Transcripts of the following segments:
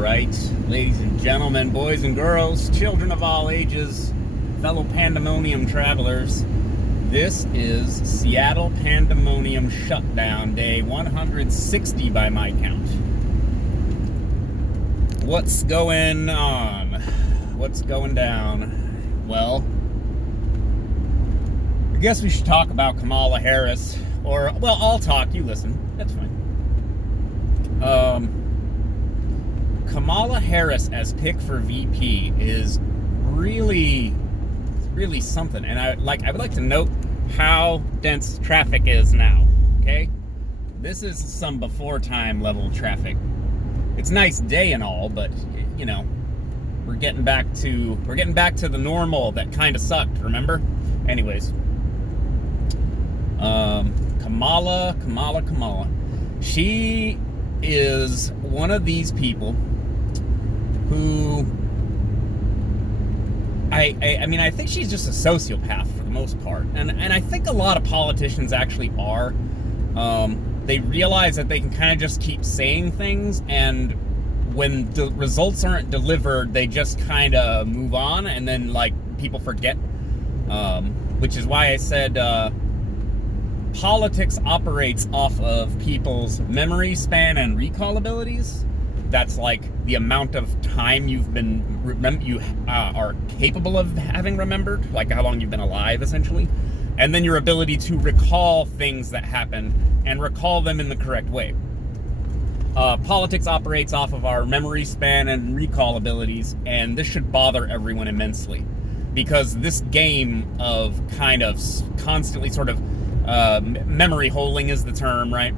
right, ladies and gentlemen, boys and girls, children of all ages, fellow Pandemonium travelers, this is Seattle Pandemonium Shutdown, day 160 by my count. What's going on? What's going down? Well, I guess we should talk about Kamala Harris, or, well, I'll talk, you listen, that's fine. Kamala Harris as pick for VP is really something, and I would like to note how dense traffic is now. Okay, this is some before time level traffic. It's a nice day and all, but you know, we're getting back to the normal that kind of sucked. Remember? Anyways, Kamala. She is one of these people who I mean, I think she's just a sociopath for the most part, and I think a lot of politicians actually are. They realize that they can kind of just keep saying things, and when the results aren't delivered, they just kind of move on, and then like people forget. Which is why I said politics operates off of people's memory span and recall abilities. That's like the amount of time you are capable of having remembered, like how long you've been alive, essentially, and then your ability to recall things that happened and recall them in the correct way. Politics operates off of our memory span and recall abilities, and this should bother everyone immensely, because this game of kind of constantly sort of memory holing is the term, right?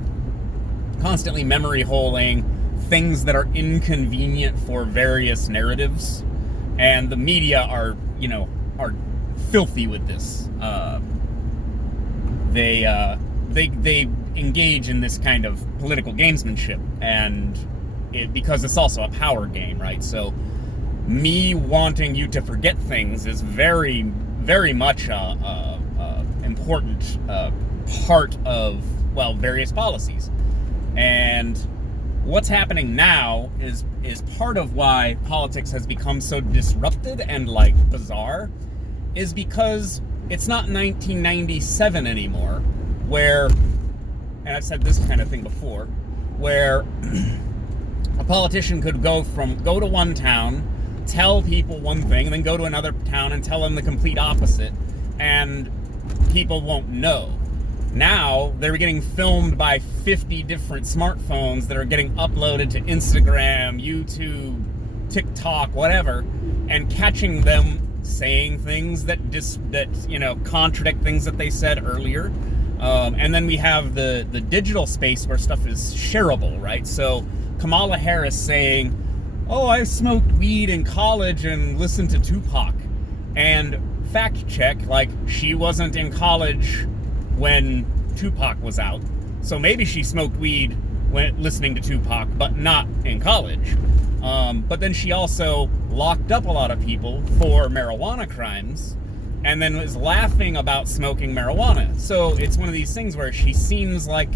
Constantly memory holing things that are inconvenient for various narratives, and the media are filthy with this. They engage in this kind of political gamesmanship, and because it's also a power game, right? So me wanting you to forget things is very much a important part of, well, various policies. And what's happening now is part of why politics has become so disrupted and like bizarre, is because it's not 1997 anymore, where, and I've said this kind of thing before, where a politician could go to one town, tell people one thing, and then go to another town and tell them the complete opposite, and people won't know. Now, they're getting filmed by 50 different smartphones that are getting uploaded to Instagram, YouTube, TikTok, whatever, and catching them saying things that contradict things that they said earlier. And then we have the digital space where stuff is shareable, right? So Kamala Harris saying, "Oh, I smoked weed in college and listened to Tupac." And fact check, like, she wasn't in college when Tupac was out, so maybe she smoked weed when listening to Tupac, but not in college. But then she also locked up a lot of people for marijuana crimes, and then was laughing about smoking marijuana. So it's one of these things where she seems like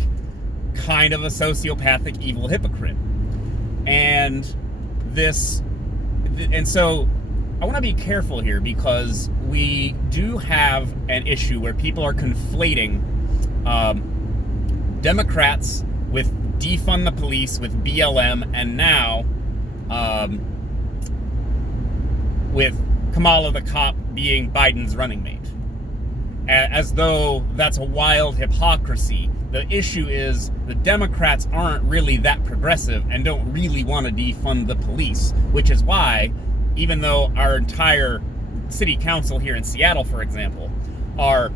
kind of a sociopathic, evil hypocrite. And so I want to be careful here, because we do have an issue where people are conflating Democrats with defund the police, with BLM, and now with Kamala the cop being Biden's running mate, as though that's a wild hypocrisy. The issue is the Democrats aren't really that progressive and don't really want to defund the police, which is why, even though our entire city council here in Seattle, for example, are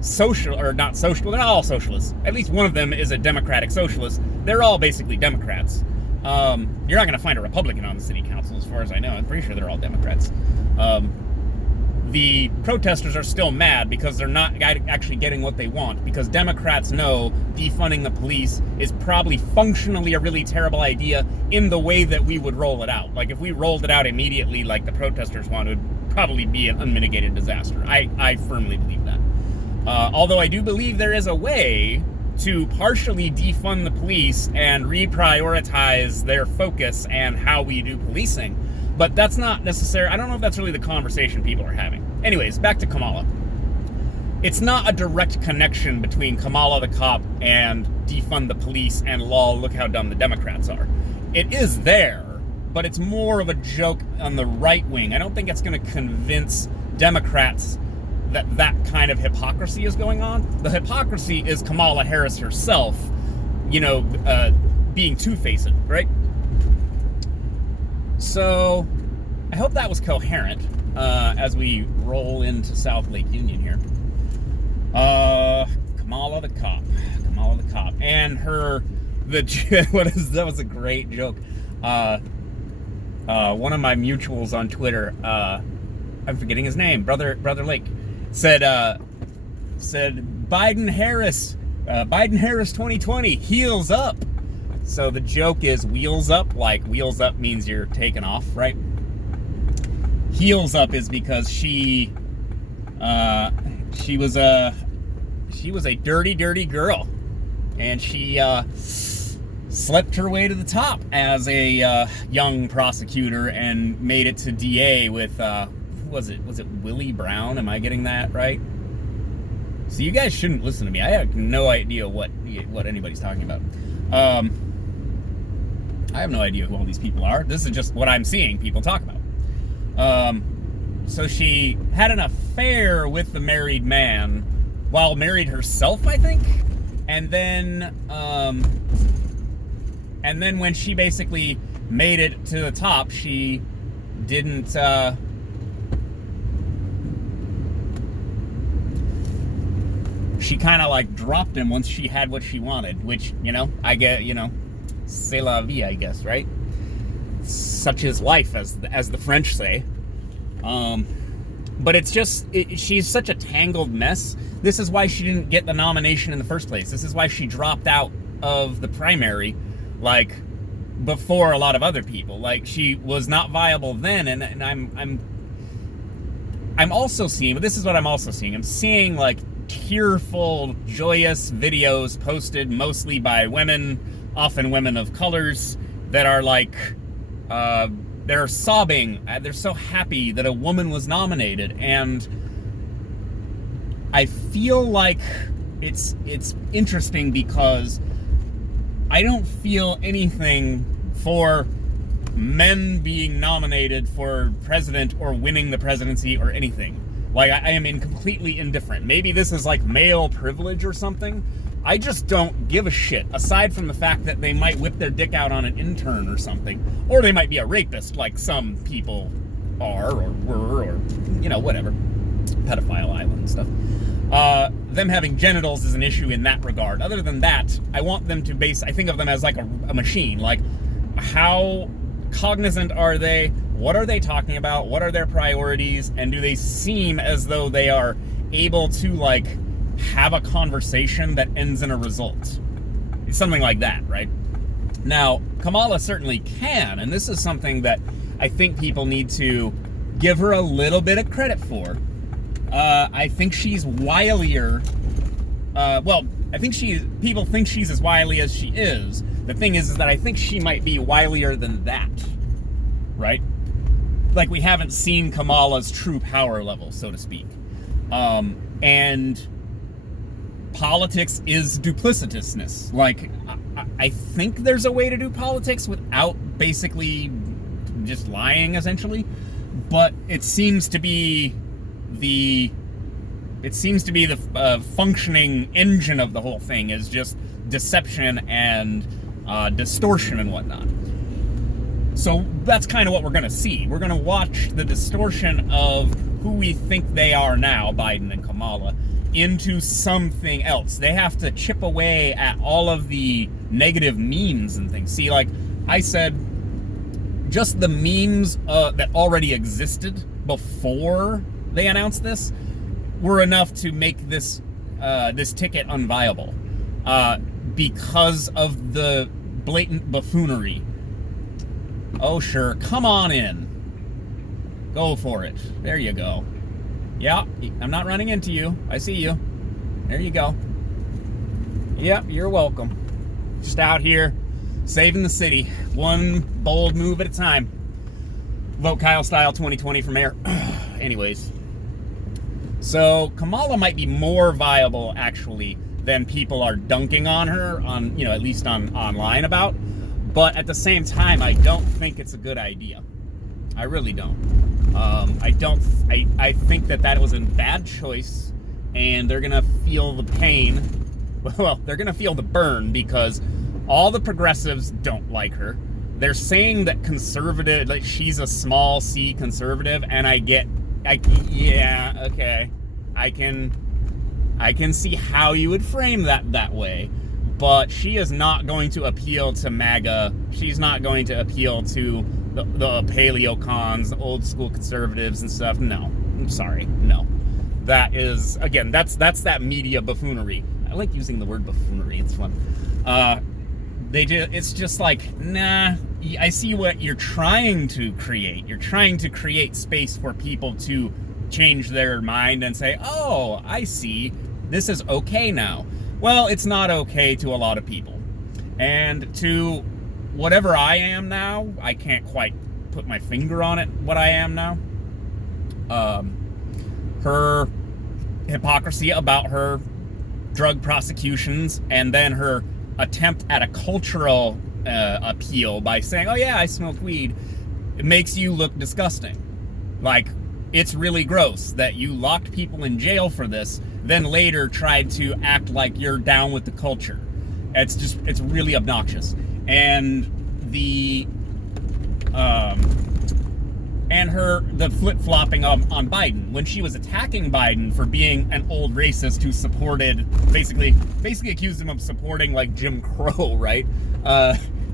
social, or not social, they're all socialists. At least one of them is a democratic socialist. They're all basically Democrats. You're not going to find a Republican on the city council, as far as I know. I'm pretty sure they're all Democrats. The protesters are still mad because they're not actually getting what they want, because Democrats know defunding the police is probably functionally a really terrible idea in the way that we would roll it out. Like, if we rolled it out immediately like the protesters want, it would probably be an unmitigated disaster. I firmly believe that. Although I do believe there is a way to partially defund the police and reprioritize their focus and how we do policing. But that's not necessary. I don't know if that's really the conversation people are having. Anyways, back to Kamala. It's not a direct connection between Kamala the cop and defund the police and lol, look how dumb the Democrats are. It is there, but it's more of a joke on the right wing. I don't think it's going to convince Democrats that that kind of hypocrisy is going on. The hypocrisy is Kamala Harris herself, being two-faced, right? So, I hope that was coherent as we roll into South Lake Union here. Kamala the cop, and that was a great joke. One of my mutuals on Twitter, I'm forgetting his name, Brother Lake, said Biden Harris 2020 heels up. So the joke is wheels up, like wheels up means you're taking off, right? Heels up is because she was a dirty girl, and she slept her way to the top as a young prosecutor and made it to DA with who was it Willie Brown? Am I getting that right? So you guys shouldn't listen to me. I have no idea what anybody's talking about. I have no idea who all these people are. This is just what I'm seeing people talk about. So she had an affair with the married man while married herself, I think. And then when she basically made it to the top, she didn't, she kind of like dropped him once she had what she wanted, which, I get, c'est la vie, I guess, right? Such is life, as the French say. But it's just, she's such a tangled mess. This is why she didn't get the nomination in the first place. This is why she dropped out of the primary, like, before a lot of other people. Like, she was not viable then, and I'm also seeing, but this is what I'm also seeing. I'm seeing, like, tearful, joyous videos posted mostly by women, often women of colors, that are like, they're sobbing. They're so happy that a woman was nominated, and I feel like it's interesting because I don't feel anything for men being nominated for president or winning the presidency or anything. Like, I am completely indifferent. Maybe this is like male privilege or something. I just don't give a shit, aside from the fact that they might whip their dick out on an intern or something. Or they might be a rapist, like some people are or were, or, whatever. Pedophile island and stuff. Them having genitals is an issue in that regard. Other than that, I want them to I think of them as like a machine. Like, how cognizant are they? What are they talking about? What are their priorities? And do they seem as though they are able to, like, have a conversation that ends in a result? It's something like that, right? Now, Kamala certainly can, and this is something that I think people need to give her a little bit of credit for. I think she's wilier. I think people think she's as wily as she is. The thing is that I think she might be wilier than that, right? Like, we haven't seen Kamala's true power level, so to speak. And politics is duplicitousness. Like, I think there's a way to do politics without basically just lying, essentially. But it seems to be the functioning engine of the whole thing is just deception and distortion and whatnot. So that's kind of what we're going to see. We're going to watch the distortion of who we think they are now, Biden and Kamala, into something else. They have to chip away at all of the negative memes and things. See, like I said, just the memes that already existed before they announced this were enough to make this ticket unviable because of the blatant buffoonery. Oh, sure. Come on in. Go for it. There you go. Yeah, I'm not running into you. I see you. There you go. Yep, you're welcome. Just out here saving the city, one bold move at a time. Vote Kyle Style 2020 for mayor. Anyways, so Kamala might be more viable actually than people are dunking on her on, at least on online about. But at the same time, I don't think it's a good idea. I really don't. I think that was a bad choice, and they're gonna feel the pain. Well, they're gonna feel the burn because all the progressives don't like her. They're saying that conservative, like she's a small C conservative, and I can see how you would frame that way, but she is not going to appeal to MAGA. She's not going to appeal to the paleocons, the old school conservatives and stuff. No, I'm sorry, no. That is, again, that's that media buffoonery. I like using the word buffoonery. It's fun. It's just like, nah. I see what you're trying to create. You're trying to create space for people to change their mind and say, oh, I see. This is okay now. Well, it's not okay to a lot of people. And to whatever I am now, I can't quite put my finger on it, what I am now. Her hypocrisy about her drug prosecutions, and then her attempt at a cultural appeal by saying, oh yeah, I smoke weed. It makes you look disgusting. Like, it's really gross that you locked people in jail for this, then later tried to act like you're down with the culture. It's really obnoxious. And the flip-flopping on Biden, when she was attacking Biden for being an old racist who supported, basically accused him of supporting like Jim Crow, right?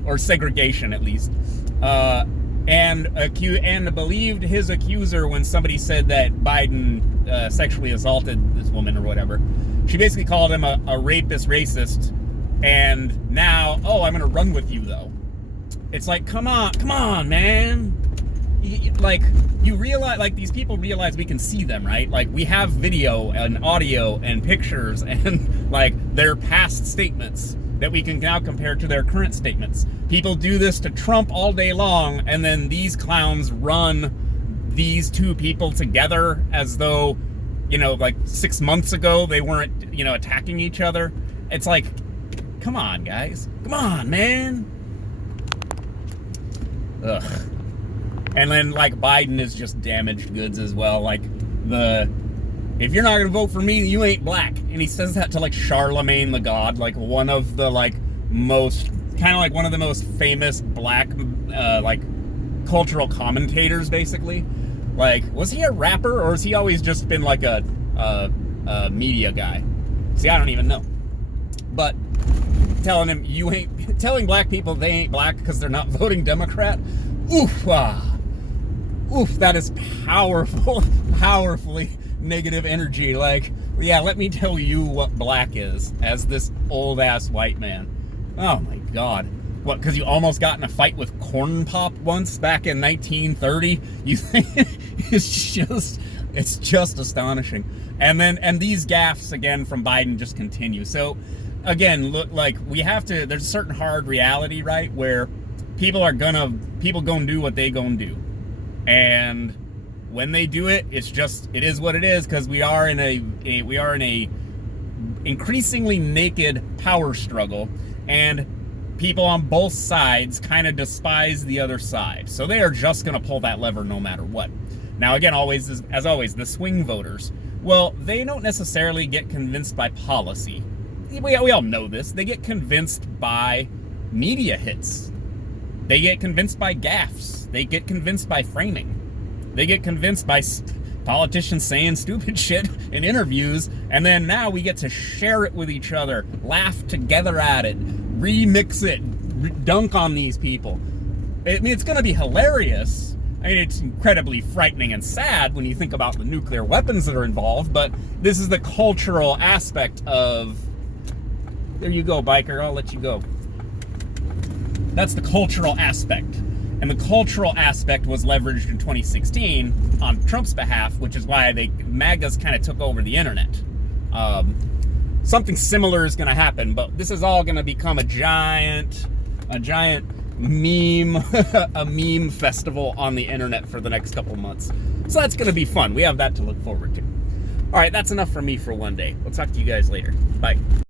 Or segregation at least. And believed his accuser when somebody said that Biden sexually assaulted this woman or whatever. She basically called him a rapist racist, and now, oh, I'm gonna run with you though. It's like, come on, man. You realize, like, these people realize we can see them, right? Like, we have video and audio and pictures and like their past statements that we can now compare to their current statements. People do this to Trump all day long, and then these clowns run these two people together as though, like 6 months ago they weren't, attacking each other. It's like, come on, guys. Come on, man. Ugh. And then, like, Biden is just damaged goods as well. Like, if you're not gonna vote for me, you ain't black. And he says that to, like, Charlemagne the God, like, one of the, like, most, kind of like one of the most famous black, like, cultural commentators, basically. Like, was he a rapper, or has he always just been, like, a media guy? See, I don't even know. But telling black people they ain't black because they're not voting Democrat, oof, that is powerfully negative energy. Like, yeah, let me tell you what black is as this old ass white man. Oh my God. What, because you almost got in a fight with Corn Pop once back in 1930? You think it's just astonishing. And these gaffes again from Biden just continue. So again, look, like, there's a certain hard reality, right, where people gonna do what they gonna do. And when they do it, it is what it is, because we are in a increasingly naked power struggle, and people on both sides kind of despise the other side. So they are just going to pull that lever no matter what. Now, again, as always, the swing voters, well, they don't necessarily get convinced by policy. We all know this. They get convinced by media hits. They get convinced by gaffes. They get convinced by framing. They get convinced by politicians saying stupid shit in interviews, and then now we get to share it with each other, laugh together at it, remix it, dunk on these people. I mean, it's going to be hilarious. I mean, it's incredibly frightening and sad when you think about the nuclear weapons that are involved, but this is the cultural aspect of... There you go, biker. I'll let you go. That's the cultural aspect. And the cultural aspect was leveraged in 2016 on Trump's behalf, which is why MAGAs kind of took over the internet. something similar is going to happen, but this is all going to become a giant meme, a meme festival on the internet for the next couple months. So that's going to be fun. We have that to look forward to. All right, that's enough for me for one day. We'll talk to you guys later. Bye.